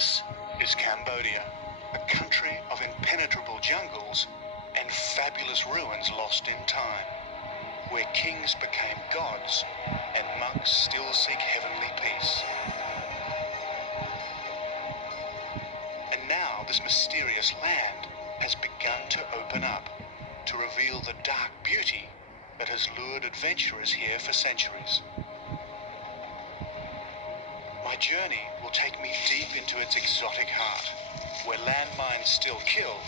This is Cambodia, a country of impenetrable jungles and fabulous ruins lost in time, where kings became gods and monks still seek heavenly peace. And now this mysterious land has begun to open up, to reveal the dark beauty that has lured adventurers here for centuries. My journey will take me deep into its exotic heart, where landmines still kill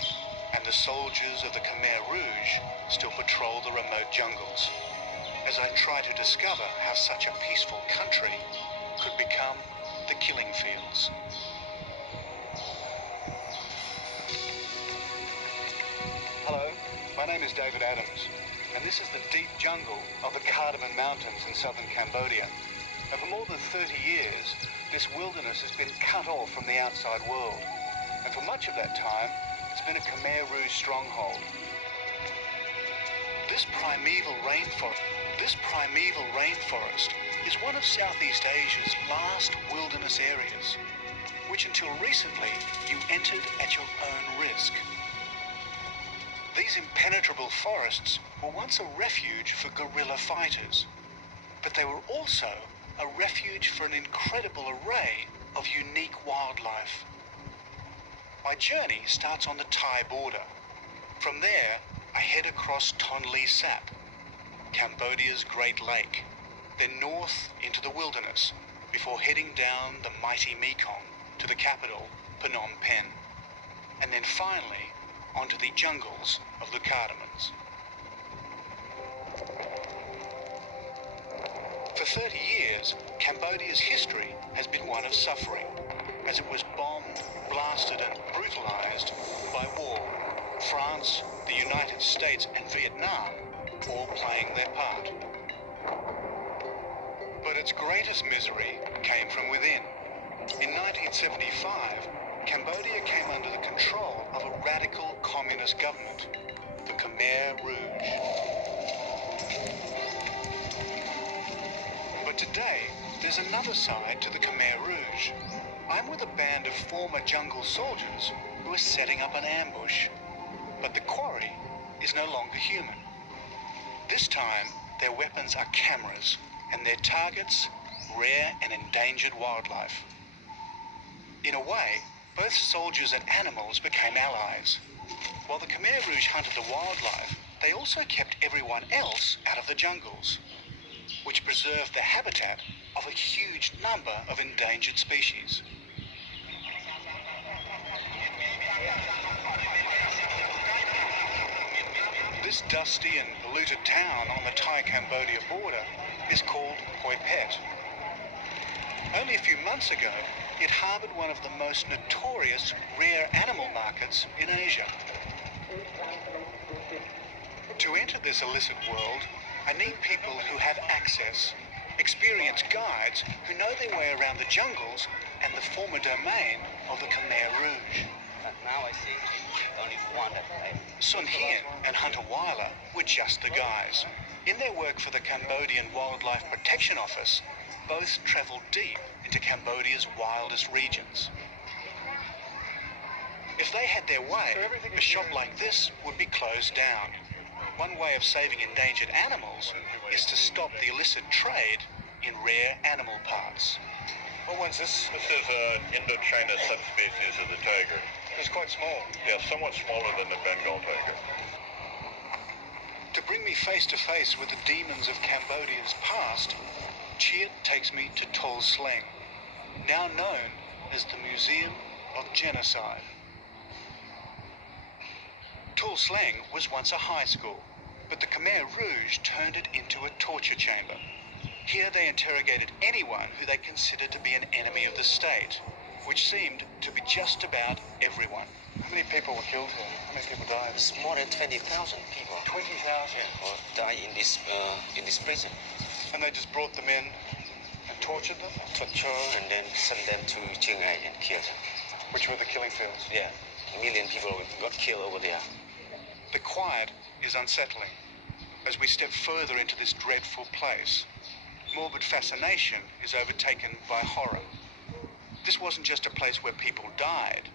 and the soldiers of the Khmer Rouge still patrol the remote jungles, as I try to discover how such a peaceful country could become the killing fields. Hello, my name is David Adams, and this is the deep jungle of the Cardamom Mountains in southern Cambodia. And for more than 30 years, this wilderness has been cut off from the outside world. And for much of that time, it's been a Khmer Rouge stronghold. This primeval rainforest is one of Southeast Asia's last wilderness areas, which until recently you entered at your own risk. These impenetrable forests were once a refuge for guerrilla fighters, but they were also a refuge for an incredible array of unique wildlife. My journey starts on the Thai border. From there, I head across Tonle Sap, Cambodia's Great Lake, then north into the wilderness, before heading down the mighty Mekong to the capital, Phnom Penh, and then finally onto the jungles of the Cardamoms. For 30 years, Cambodia's history has been one of suffering, as it was bombed, blasted and brutalized by war, France, the United States and Vietnam all playing their part. But its greatest misery came from within. In 1975, Cambodia came under the control of a radical communist government, the Khmer Rouge. But today, there's another side to the Khmer Rouge. I'm with a band of former jungle soldiers who are setting up an ambush. But the quarry is no longer human. This time, their weapons are cameras, and their targets, rare and endangered wildlife. In a way, both soldiers and animals became allies. While the Khmer Rouge hunted the wildlife, they also kept everyone else out of the jungles, which preserved the habitat of a huge number of endangered species. This dusty and polluted town on the Thai-Cambodia border is called Hoi Pet. Only a few months ago, it harbored one of the most notorious rare animal markets in Asia. To enter this illicit world, I need people who have access, experienced guides who know their way around the jungles and the former domain of the Khmer Rouge. But now I see only one at a time. Sun Hien and Hunter Weiler were just the guys. In their work for the Cambodian Wildlife Protection Office, both travelled deep into Cambodia's wildest regions. If they had their way, a shop like this would be closed down. One way of saving endangered animals is to stop the illicit trade in rare animal parts. What one's this? This is an Indochina subspecies of the tiger. It's quite small. Yeah, somewhat smaller than the Bengal tiger. To bring me face to face with the demons of Cambodia's past, Chiat takes me to Tol Sleng, now known as the Museum of Genocide. Tol Sleng was once a high school, but the Khmer Rouge turned it into a torture chamber. Here they interrogated anyone who they considered to be an enemy of the state, which seemed to be just about everyone. How many people were killed here? How many people died? It's more than 20,000 people 20,000. or die in this prison. And they just brought them in and tortured them? Torture and then send them to Chiang Mai and kill them. Which were the killing fields? Yeah, a million people got killed over there. The quiet is unsettling. As we step further into this dreadful place, morbid fascination is overtaken by horror. This wasn't just a place where people died.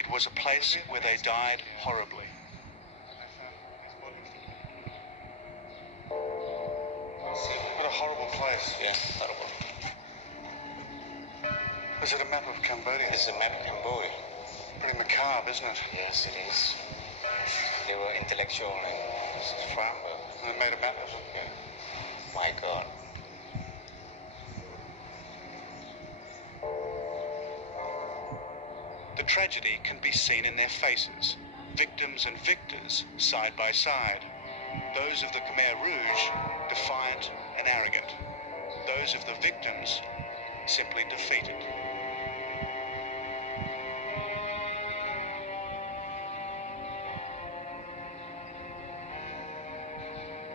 It was a place where they died horribly. What a horrible place. Yeah, horrible. Is it a map of Cambodia? This is a map of Cambodia. Pretty macabre, isn't it? Yes, it is. They were intellectual and farmer. And they made a map of it. Yeah. My God. The tragedy can be seen in their faces, victims and victors side by side. Those of the Khmer Rouge, defiant and arrogant. Those of the victims, simply defeated.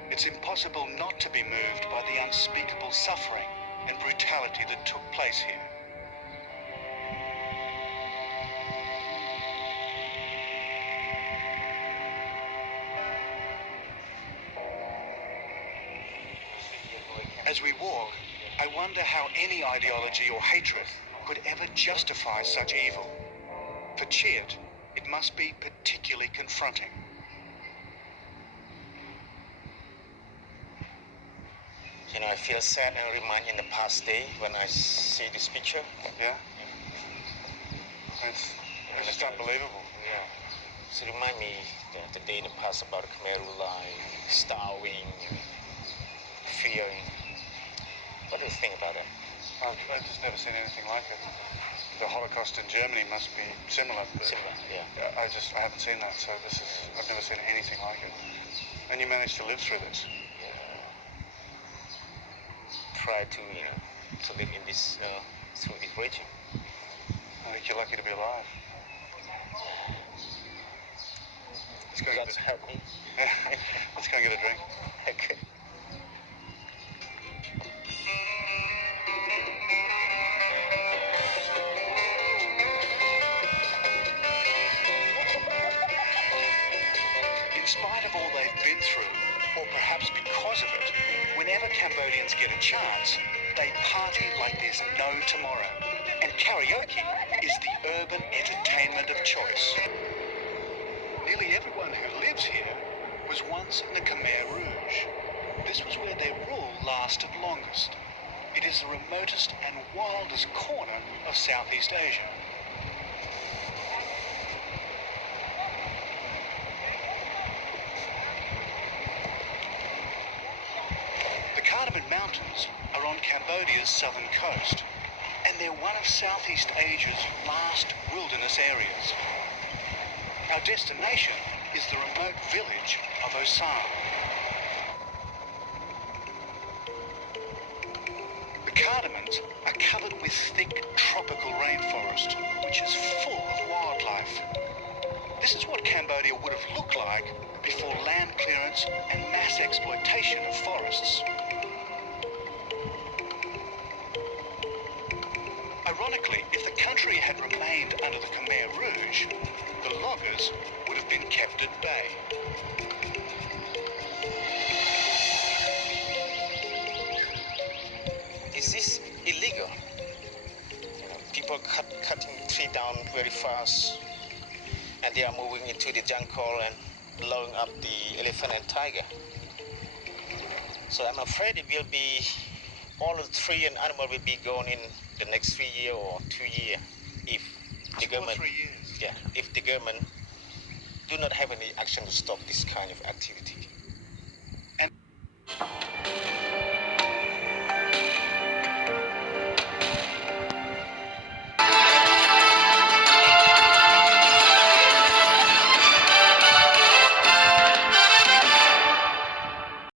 It's impossible not to be moved by the unspeakable suffering and brutality that took place here. As we walk, I wonder how any ideology or hatred could ever justify such evil. For Chiat, it must be particularly confronting. You know, I feel sad and remind in the past day when I see this picture. Yeah? It's just unbelievable. Yeah. So remind me the day in the past about Khmer Rouge life, starving, fearing. What do you think about that? I've just never seen anything like it. The Holocaust in Germany must be similar. But Similar, yeah. I haven't seen that, so I've never seen anything like it. And you managed to live through this. Try to, to live in this, through this region. I think you're lucky to be alive. Let's go and God get help me. Let's go and get a drink. Okay. In spite of all they've been through, or perhaps because of it, whenever Cambodians get a chance, they party like there's no tomorrow. And karaoke is the urban entertainment of choice. Nearly everyone who lives here was once in the Khmer Rouge. This was where their rule lasted longest. It is the remotest and wildest corner of Southeast Asia. The Cardamom Mountains are on Cambodia's southern coast, and they're one of Southeast Asia's last wilderness areas. Our destination is the remote village of Osam. The Cardamoms are covered with thick tropical rainforest, which is full of wildlife. This is what Cambodia would have looked like before land clearance and mass exploitation of forests. Ironically, if the country had remained under the Khmer Rouge, the loggers would have been kept at bay. Is this illegal? People cutting tree down very fast, and they are moving into the jungle and blowing up the elephant and tiger. So I'm afraid it will be, all the tree and animal will be gone in the next 3 years or 2 years if the government, 3 years. if the government do not have any action to stop this kind of activity.